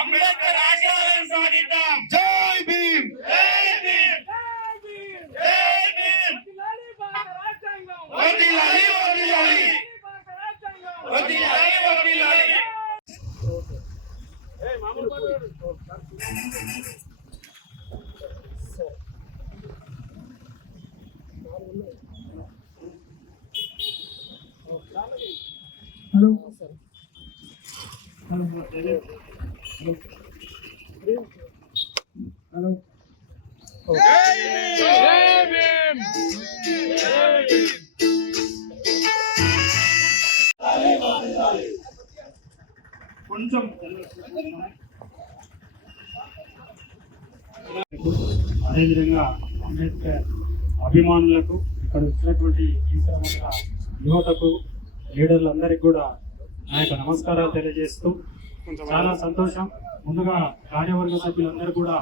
అంబేద్కర్ ఆశయాలను సాధిద్దాం. జై భీమ్. హలో హలో కొంచెం అదేవిధంగా అంబేద్కర్ అభిమానులకు ఇక్కడ వచ్చినటువంటి యువతకు లీడర్లందరికీ కూడా నా యొక్క నమస్కారాలు తెలియజేస్తూ చాలా సంతోషం. ముందుగా కార్యవర్గ సభ్యులందరూ కూడా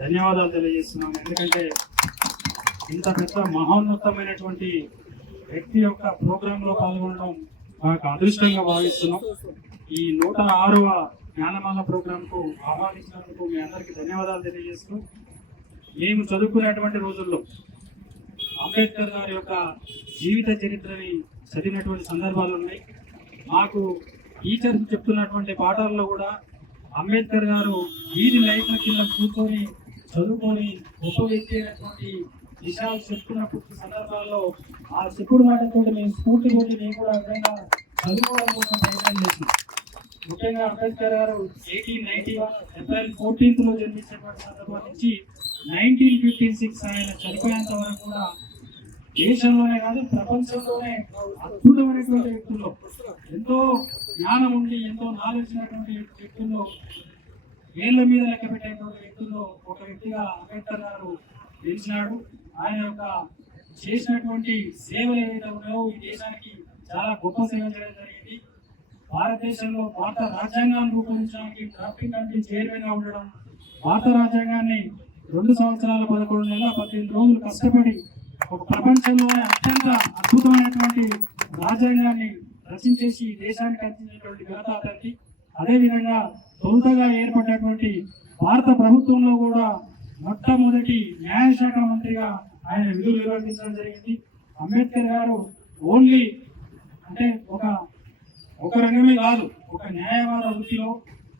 ధన్యవాదాలు తెలియజేస్తున్నాను. ఎందుకంటే ఇంత పెద్ద మహోన్నతమైనటువంటి వ్యక్తి యొక్క ప్రోగ్రాంలో పాల్గొనడం మాకు అదృష్టంగా భావిస్తున్నాం. ఈ 106వ జ్ఞానమాల ప్రోగ్రాంకు ఆహ్వానించినందుకు మీ అందరికీ ధన్యవాదాలు తెలియజేస్తూ, మేము చదువుకునేటువంటి రోజుల్లో అంబేద్కర్ గారి యొక్క జీవిత చరిత్రని చదివినటువంటి సందర్భాలు ఉన్నాయి. మాకు టీచర్స్ చెప్తున్నటువంటి పాఠాల్లో కూడా అంబేద్కర్ గారు వీధి లైట్ల కింద కూర్చొని చదువుకొని గొప్ప వ్యక్తి అయినటువంటి విషయాలు చెప్తున్నప్పుడు సందర్భాల్లో ఆ చెప్పుడు మాటతో మేము స్ఫూర్తి పొంది మేము కూడా విధంగా చదువుకోవడం కోసం ప్రయత్నం చేసినాం. ముఖ్యంగా అంబేద్కర్ గారు 1891 ఏప్రిల్ 14th జన్మించినటువంటి సందర్భం నుంచి 1956 ఆయన చనిపోయేంత వరకు కూడా దేశంలోనే కాదు ప్రపంచంలోనే అద్భుతమైనటువంటి వ్యక్తుల్లో, ఎంతో జ్ఞానం ఉండి ఎంతో నాలెడ్జ్ ఉన్నటువంటి వ్యక్తుల్లో, ఏళ్ల మీద లెక్క పెట్టేటువంటి వ్యక్తుల్లో ఒక వ్యక్తిగా అంబేద్కర్ గారు నిలిచినాడు. ఆయన యొక్క చేసినటువంటి సేవలు ఏవైతే ఉన్నాయో ఈ దేశానికి చాలా గొప్ప సేవ చేయడం జరిగింది. భారతదేశంలో భారత రాజ్యాంగాన్ని రూపొందించడానికి డ్రాఫ్టింగ్ కమిటీ చైర్మన్ గా ఉండడం, భారత రాజ్యాంగాన్ని 2 సంవత్సరాల 11 నెలల 18 రోజులు కష్టపడి ఒక ప్రపంచంలోనే అత్యంత అద్భుతమైనటువంటి రాజ్యాంగాన్ని రచించేసి దేశానికి అందించినటువంటి ఘనత అతనికి. అదేవిధంగా తొలుతగా ఏర్పడినటువంటి భారత ప్రభుత్వంలో కూడా మొట్టమొదటి న్యాయశాఖ మంత్రిగా ఆయన విధులు నిర్వహించడం జరిగింది. అంబేద్కర్ గారు ఓన్లీ అంటే ఒక రంగమే కాదు, ఒక న్యాయవాద వృత్తిలో,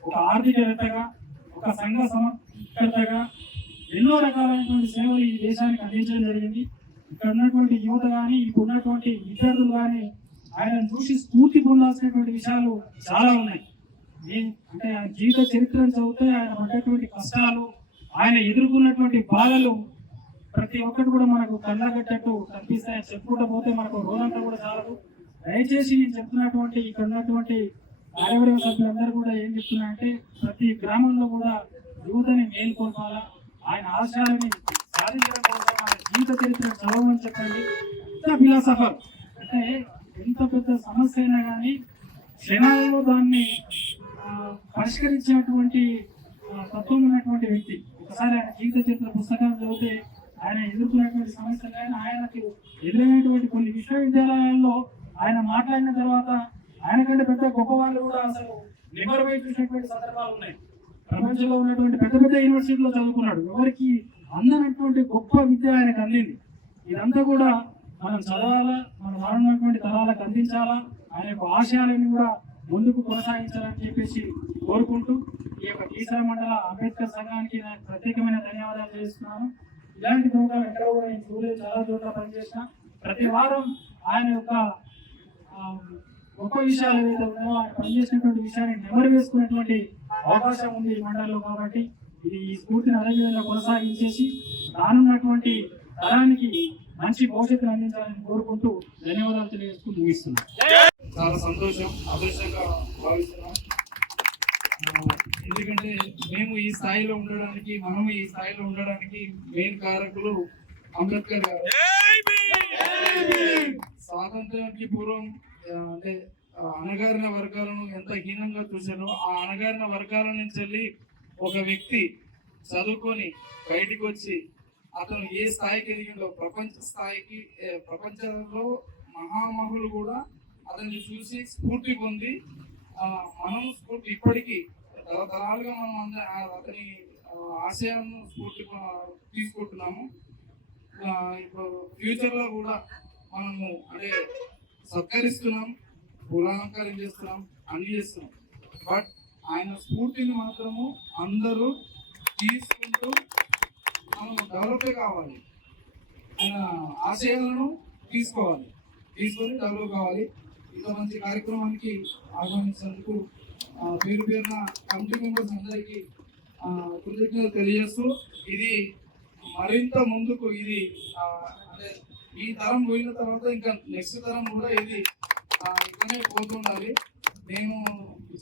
ఒక ఆర్థికవేత్తగా, ఒక సంఘ సమకర్తగా ఎన్నో రకాలైనటువంటి సేవలు ఈ దేశానికి అందించడం జరిగింది. ఇక్కడ ఉన్నటువంటి యువత కానీ, ఇప్పుడు ఉన్నటువంటి విద్యార్థులు కానీ ఆయనను చూసి స్ఫూర్తి పొందాల్సినటువంటి విషయాలు చాలా ఉన్నాయి. అంటే ఆయన జీవిత చరిత్రను చదివితే ఆయన పడ్డటువంటి కష్టాలు, ఆయన ఎదుర్కొన్నటువంటి బాధలు ప్రతి ఒక్కటి కూడా మనకు కళ్ళగట్టట్టు కనిపిస్తాయి. చెప్పుకుంటూ పోతే మనకు రోజంతా కూడా చాలదు. దయచేసి నేను చెప్తున్నటువంటి ఇక్కడ ఉన్నటువంటి కార్యవర్గ సభ్యులందరూ కూడా ఏం చెప్తున్నారంటే ప్రతి గ్రామంలో కూడా యువతని మేల్కొల్పాలా, ఆయన ఆశయాలని సాధించడం కోసం ఆయన జీవిత చరిత్ర చదవమని చెప్పండి. ఫిలాసఫర్ అంటే ఎంత పెద్ద సమస్య అయినా కానీ క్షణాలలో దాన్ని పరిష్కరించినటువంటి తత్వం ఉన్నటువంటి వ్యక్తి. ఒకసారి ఆయన జీవిత చరిత్ర పుస్తకాలు చదివితే ఆయన ఎదుర్కొన్నటువంటి సమస్యలు కానీ ఆయనకు ఎదురైనటువంటి కొన్ని విశ్వవిద్యాలయాల్లో ఆయన మాట్లాడిన తర్వాత ఆయన కంటే పెద్ద గొప్ప వాళ్ళు కూడా అసలు నిమరువై చూసినటువంటి సందర్భాలు ఉన్నాయి. ప్రపంచంలో ఉన్నటువంటి పెద్ద పెద్ద యూనివర్సిటీలో చదువుకున్నాడు. ఎవరికి అందనటువంటి గొప్ప విద్య ఆయనకు అందింది. ఇదంతా కూడా మనం చదవాలా, మనం మానవున్నటువంటి తరాలకు అందించాలా, ఆయన యొక్క ఆశయాలను కూడా ముందుకు కొనసాగించాలని చెప్పేసి కోరుకుంటూ ఈ యొక్క టీసర మండల అంబేద్కర్ సంఘానికి నేను ప్రత్యేకమైన ధన్యవాదాలు చేస్తున్నాను. ఇలాంటి ప్రోగ్రాం ఎక్కడ కూడా నేను చూడలేదు, చాలా చోట్ల పనిచేసిన ప్రతి వారం ఆయన యొక్క గొప్ప విషయాలు ఏవైతే ఉన్నాయో ఆయన పనిచేసినటువంటి విషయాన్ని నెమరు వేసుకునేటువంటి అవకాశం ఉంది ఈ మండలంలో. కాబట్టి ఇది ఈ స్ఫూర్తిని అదే విధంగా కొనసాగించేసి రానున్నటువంటి తరానికి మంచి భవిష్యత్తును అందించాలని కోరుకుంటూ ధన్యవాదాలు తెలియజేస్తూ ముగిస్తున్నాను. చాలా సంతోషం, అదృష్టంగా భావిస్తున్నాం. ఎందుకంటే మేము ఈ స్థాయిలో ఉండడానికి, మనము ఈ స్థాయిలో ఉండడానికి మెయిన్ కారకులు అంబేద్కర్ గారు. స్వాతంత్ర్యానికి పూర్వం అంటే అణగారిన వర్గాలను ఎంత హీనంగా చూశారో, ఆ అణగారిన వర్గాల నుంచి వెళ్ళి ఒక వ్యక్తి చదువుకొని బయటికి వచ్చి అతను ఏ స్థాయికి ఎదిగిందో ప్రపంచ స్థాయికి ప్రపంచంలో మహామహులు కూడా అతన్ని చూసి స్ఫూర్తి పొంది మనం స్ఫూర్తి ఇప్పటికీ తరతరాలుగా మనం అతని ఆశయాలను స్ఫూర్తి తీసుకుంటున్నాము. ఇప్పుడు ఫ్యూచర్లో కూడా మనము అంటే సత్కరిస్తున్నాం, పూలాలంకారం చేస్తున్నాం, అన్ని చేస్తున్నాం. బట్ ఆయన స్ఫూర్తిని మాత్రము అందరూ తీసుకుంటూ మనం డెవలపే కావాలి. ఆయన ఆశయాలను తీసుకొని డెవలప్ కావాలి. ఇంత మంచి కార్యక్రమానికి ఆహ్వానించినందుకు పేరు పేరున కమిటీ మెంబర్స్ అందరికీ కృతజ్ఞతలు తెలియజేస్తూ, ఇది మరింత ముందుకు ఇది అంటే ఈ తరం పోయిన తర్వాత ఇంకా నెక్స్ట్ తరం కూడా ఇది ఇక్కడనే పోతుండాలి. నేను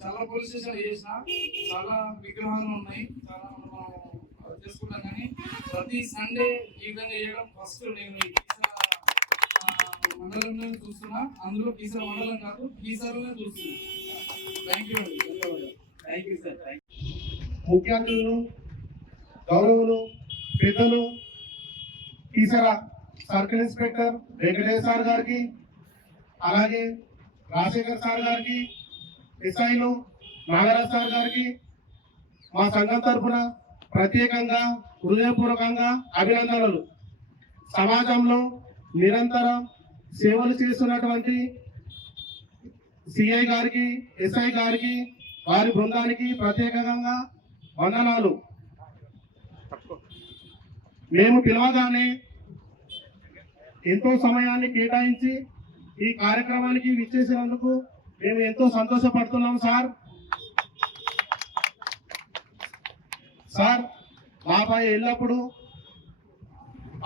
చాలా పోలీస్ స్టేషన్ చేసిన, చాలా విగ్రహాలు ఉన్నాయి, చాలా మనం చేసుకుంటాం. కానీ ప్రతి సండే ఈ విధంగా చేయడం ఫస్ట్ నేను మండలంలో చూస్తున్నా. అందులో కీసర మండలం కాదు, కీసరలోనే చూస్తున్నా. థ్యాంక్ యూ అండి, ధన్యవాదాలు. Thank you sir. Thank you. ముఖ్య అతిథులు, గౌరవులు, పెద్దలు, Keesara circle inspector Venkatesh sir గారికి, అలాగే రాజశేఖర్ సార్ గారికి, ఎస్ఐలు నాగరాజ్ సార్ గారికి మా సంఘం తరఫున ప్రత్యేకంగా హృదయపూర్వకంగా అభినందనలు. సమాజంలో నిరంతరం సేవలు చేస్తున్నటువంటి సిఐ గారికి, ఎస్ఐ గారికి, వారి బృందానికి ప్రత్యేకంగా వందనాలు. మేము పిలవగానే ఎంతో సమయాన్ని కేటాయించి ఈ కార్యక్రమానికి విచ్చేసినందుకు మేము ఎంతో సంతోషపడుతున్నాం సార్. మాపై ఎల్లప్పుడూ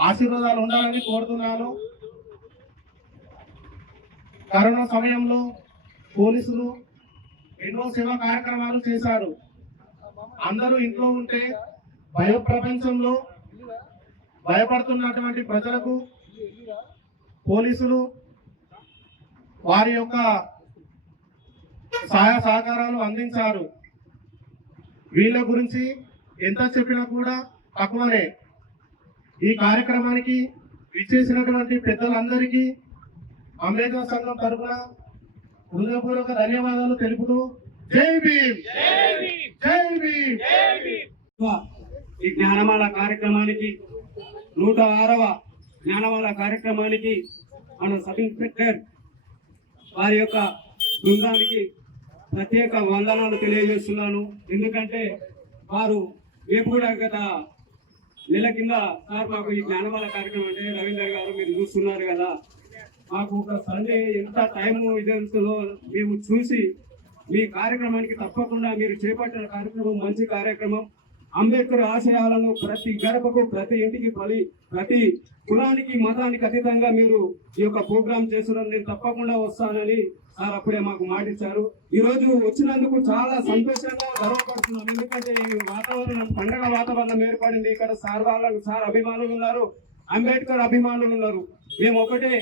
ఆశీర్వాదాలు ఉండాలని కోరుతున్నాను. కరోనా సమయంలో పోలీసులు ఎన్నో సేవా కార్యక్రమాలు చేశారు. అందరూ ఇంట్లో ఉంటే ప్రపంచంలో భయపడుతున్నటువంటి ప్రజలకు పోలీసులు వారి యొక్క సహాయ సహకారాలు అందించారు. వీళ్ళ గురించి ఎంత చెప్పినా కూడా తక్కువనే. ఈ కార్యక్రమానికి విచ్చేసినటువంటి పెద్దలందరికీ అంబేద్కర్ సంఘం తరఫున హృదయపూర్వక ధన్యవాదాలు తెలుపుతూ జై భీమ్, జై భీమ్. ఈ జ్ఞానమాల కార్యక్రమానికి 106వ జ్ఞానమాల కార్యక్రమానికి మన సబ్ ఇన్స్పెక్టర్ వారి యొక్క బృందానికి ప్రత్యేక వందనాలు తెలియజేస్తున్నాను. ఎందుకంటే వారు రేపు కూడా గత నెల కింద సార్ మాకు ఈ జ్ఞానమాల కార్యక్రమం అంటే రవీందర్ గారు మీరు చూస్తున్నారు కదా, మాకు ఒక సండే ఎంత టైం ఇదంతుందో మేము చూసి మీ కార్యక్రమానికి తప్పకుండా మీరు చేపట్టిన కార్యక్రమం మంచి కార్యక్రమం. అంబేద్కర్ ఆశయాలను ప్రతి గడపకు, ప్రతి ఇంటికి ప్రతి కులానికి, మతానికి అతీతంగా మీరు ఈ యొక్క ప్రోగ్రాం చేస్తున్నారు. నేను తప్పకుండా వస్తానని సార్ అప్పుడే మాకు మాటిచ్చారు. ఈ రోజు వచ్చినందుకు చాలా సంతోషంగా గర్వపడుతున్నాం. ఎందుకంటే ఈ వాతావరణం పండగ వాతావరణం ఏర్పడింది. ఇక్కడ సార్ అభిమానులు ఉన్నారు, అంబేద్కర్ అభిమానులు ఉన్నారు. మేము ఒకటే,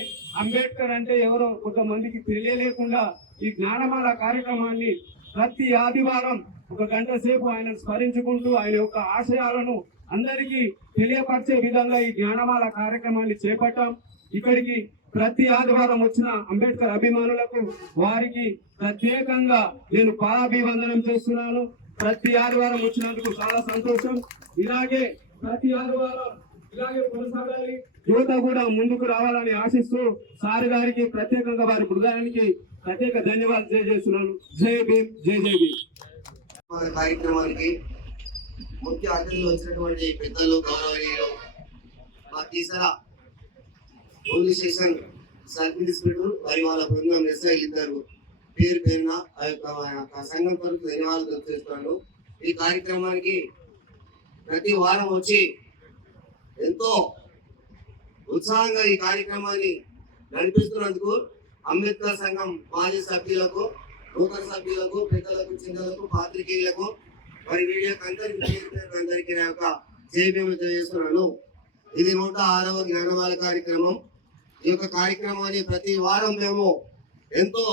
అంబేద్కర్ అంటే ఎవరో కొంతమందికి తెలియలేకుండా ఈ జ్ఞానమాల కార్యక్రమాన్ని ప్రతి ఆదివారం 1 గంట సేపు ఆయన స్మరించుకుంటూ ఆయన యొక్క ఆశయాలను అందరికీ తెలియపరిచే విధంగా ఈ జ్ఞానమాల కార్యక్రమాన్ని చేపట్టాం. ఇక్కడికి ప్రతి ఆదివారం వచ్చిన అంబేద్కర్ అభిమానులకు వారికి ప్రత్యేకంగా నేను పాదాభివందనం చేస్తున్నాను. ప్రతి ఆదివారం వచ్చినందుకు చాలా సంతోషం. ఇలాగే ప్రతి ఆదివారం ఇలాగే కొనసాగాలి, యువత కూడా ముందుకు రావాలని ఆశిస్తూ సార్ గారికి ప్రత్యేకంగా వారి బృందానికి ప్రత్యేక ధన్యవాదాలు తెలియజేస్తున్నాను. జై భీమ్, జై జై భీమ్. కార్యక్రమానికి ముఖ్య అతిథులు వచ్చినటువంటి పెద్దలు, గౌరవనీయులు, మా Keesara police station circle inspector మరియు వాళ్ళ బృందం ఎస్ఐ ఇద్దరు పేరు పేరున ఆ యొక్క సంఘం తరఫు ధన్యవాదాలు తెలియజేస్తున్నాను. ఈ కార్యక్రమానికి ప్రతి వారం వచ్చి ఎంతో ఉత్సాహంగా ఈ కార్యక్రమాన్ని నడిపిస్తున్నందుకు అంబేద్కర్ సంఘం మాజీ సభ్యులకు, నూతన సభ్యులకు, పెద్దలకు, చిన్నలకు, పాత్రికేయులకు, మరి మీడియాకు అందరికీ నా యొక్క జయభీములు తెలియజేస్తున్నాను. ఇది 106వ జ్ఞానమాల కార్యక్రమం. ఈ యొక్క కార్యక్రమాన్ని ప్రతి వారం మేము ఎంతో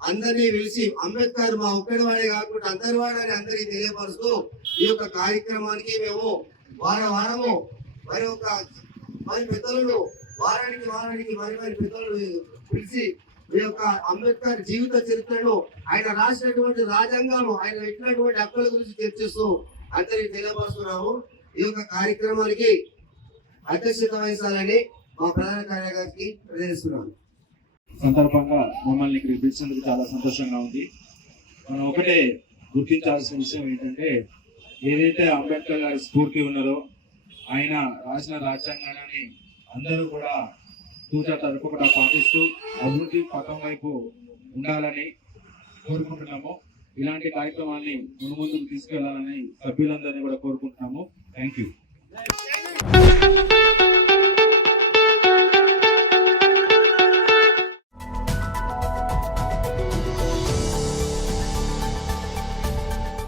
అందరినీ పిలిచి అంబేద్కర్ మా ఒక్కడి వాడే కాకుండా అందరి వాడని అందరికీ తెలియపరుస్తూ ఈ యొక్క కార్యక్రమానికి మేము వారము మరి పెద్దలను వారానికి మరి పెద్దలను పిలిచి ఈ యొక్క అంబేద్కర్ జీవిత చరిత్రను ఆయన రాసినటువంటి రాజ్యాంగం ఆయన పెట్టినటువంటి హక్కుల గురించి చర్చిస్తూ అందరికి తెలియపరుస్తున్నాము. ఈ యొక్క కార్యక్రమానికి అధ్యక్షత వహించాలని మా ప్రధాన కార్యదర్శికి ప్రదర్శిస్తున్నాము. సందర్భంగా మమ్మల్ని ఇక్కడ పిలిచినందుకు చాలా సంతోషంగా ఉంది. మనం ఒకటే గుర్తించాల్సిన విషయం ఏంటంటే, ఏదైతే అంబేద్కర్ గారి స్ఫూర్తి ఉన్నదో ఆయన రాసిన రాజ్యాంగాన్ని అందరూ కూడా తూచా తప్పకుండా పాటిస్తూ అభివృద్ధి పథం వైపు ఉండాలని కోరుకుంటున్నాము. ఇలాంటి కార్యక్రమాన్ని ముందుకు తీసుకెళ్లాలని సభ్యులందరినీ కూడా కోరుకుంటున్నాము. Thank you.